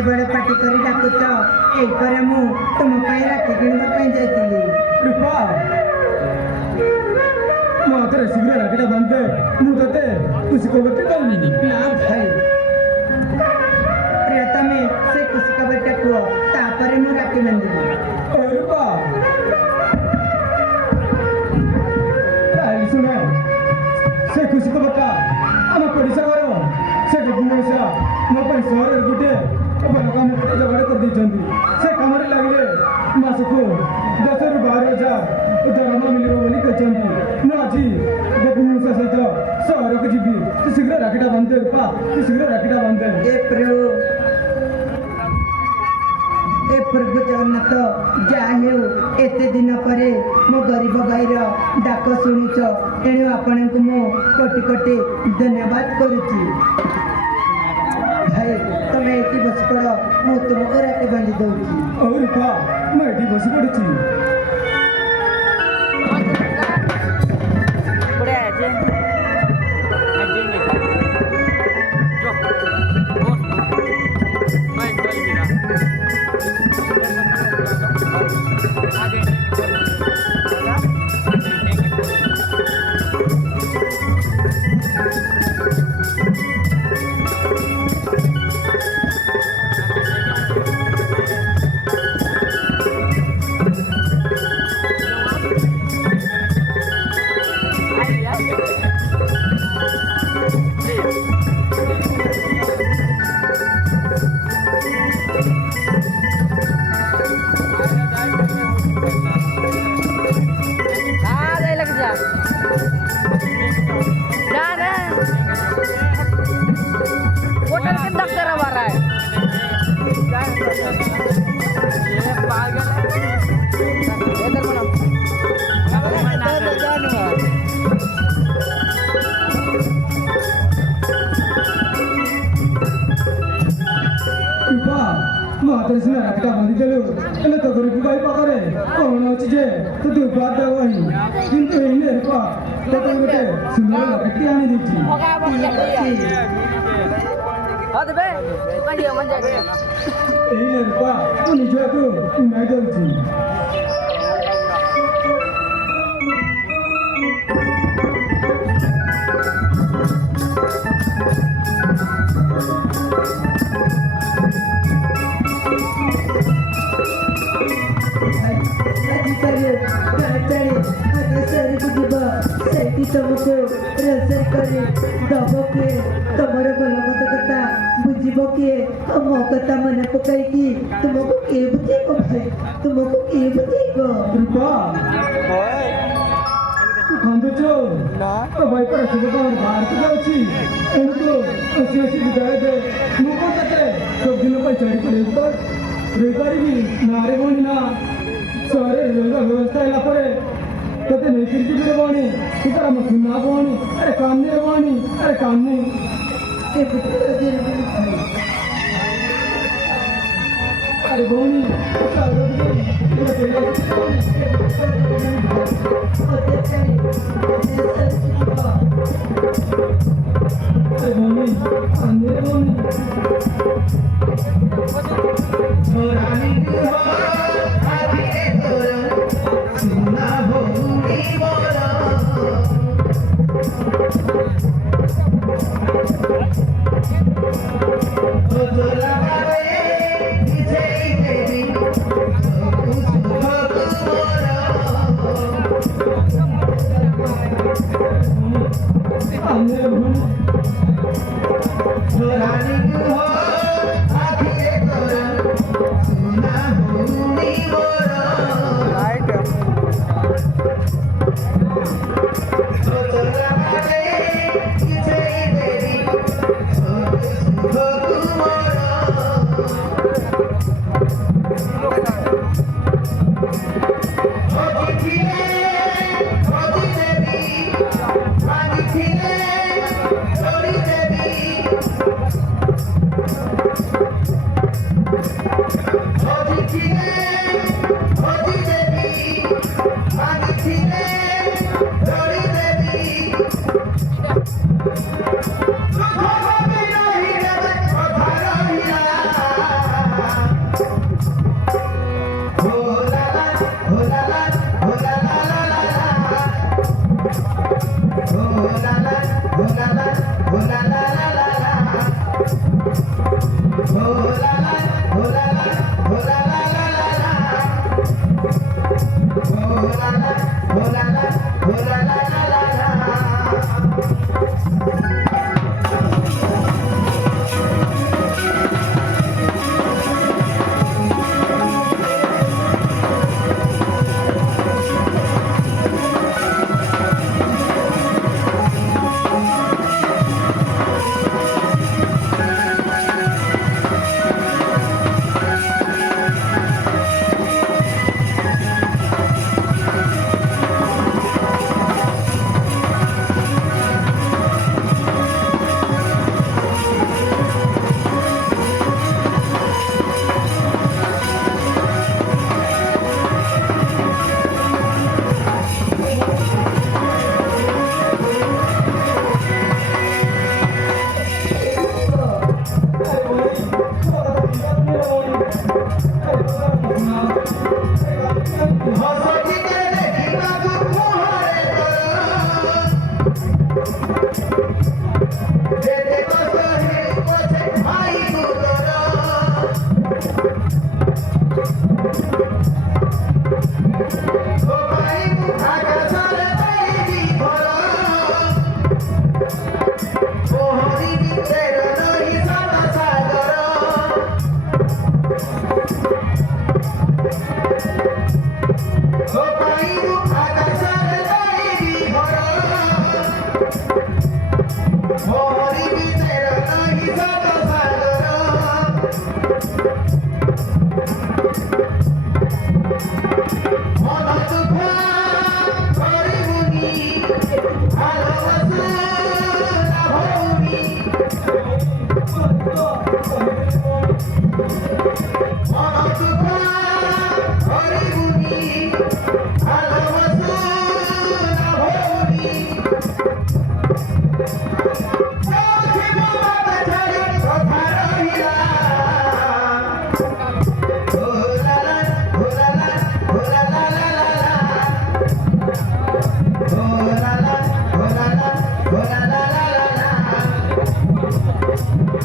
एते बड़े पार्टी करी डाकुच एई परे मु तुम पई राखी किणवा पई जाईतिली रूपा मात्र शीघ्र राखीटा बांधे मु तते खुशी खबरटा कहूनी ना भाई प्रियतमे से खुशी खबरटा को तापरे मु राखी बांधिबी ओ रूपा सुने से खुशी खबरटा आम पड़िशा घर से मौसा मो सहर गोटे बड़ काम गोटे जगाड़ कर से कम लगे मासक 10 ରୁ 12,000 दरमा मिले बोली कहते आज देखू मौसा सहित सहर को जी तू शीघ्र राखीटा बांधे रूपा तू शीघ्र राखीटा बांधे ए प्रभु जगन्नाथ जाहे एते दिन पर मो गरीब भाईर डाक शुणुच तेणु आपण को मो कोटि कोटि धन्यवाद करुची भाई तुम्हें ये बस पड़ मु तुमको राखी बांधी दूची और का मैं ये बस पड़ी राखीटा बांधी देलु तो गरीब भाई पाखे कौन अच्छी जे तो दुर्बाद देवही किंतु एने रूपा तो गोटे सुंदर राखीटी आनी देछि एने रूपा तू निजको इनाई देछि तुमको रोसई करे दब किए तुम भल मत कथा बुझब किए मो कथा मन पकई कि तुमको किए बुझेब भाई तुमको किए बुझेब रूपा तू खांदुच ना तो भाई पर सब काम बाहर को जाउची एनु तो खुशी विदाय दे मु को तते सब दिन पर चढ़ी पड़े पर रेगारी नारे बोनी ना सारे रेगा व्यवस्था इला पड़े तते नहीं किरची बिरे बोनी इधर हम सुना बोनी अरे काम नहीं बोनी अरे काम नहीं के पुत्र दे अरे बोनी सारो अरे बोनी अंदर बोनी रानी हो आदि तोर सुना भूमि मोरा तोरा रे विजय देवी रानी हो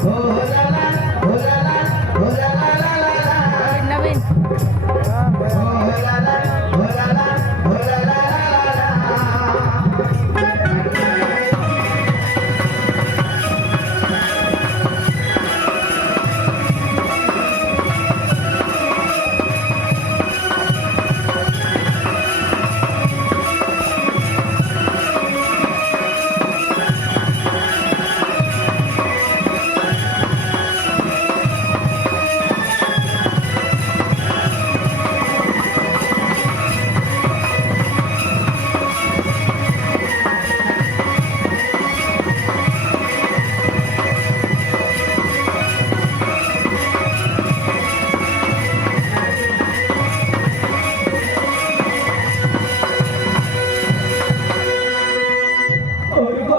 Oh la la, oh la la, oh la la.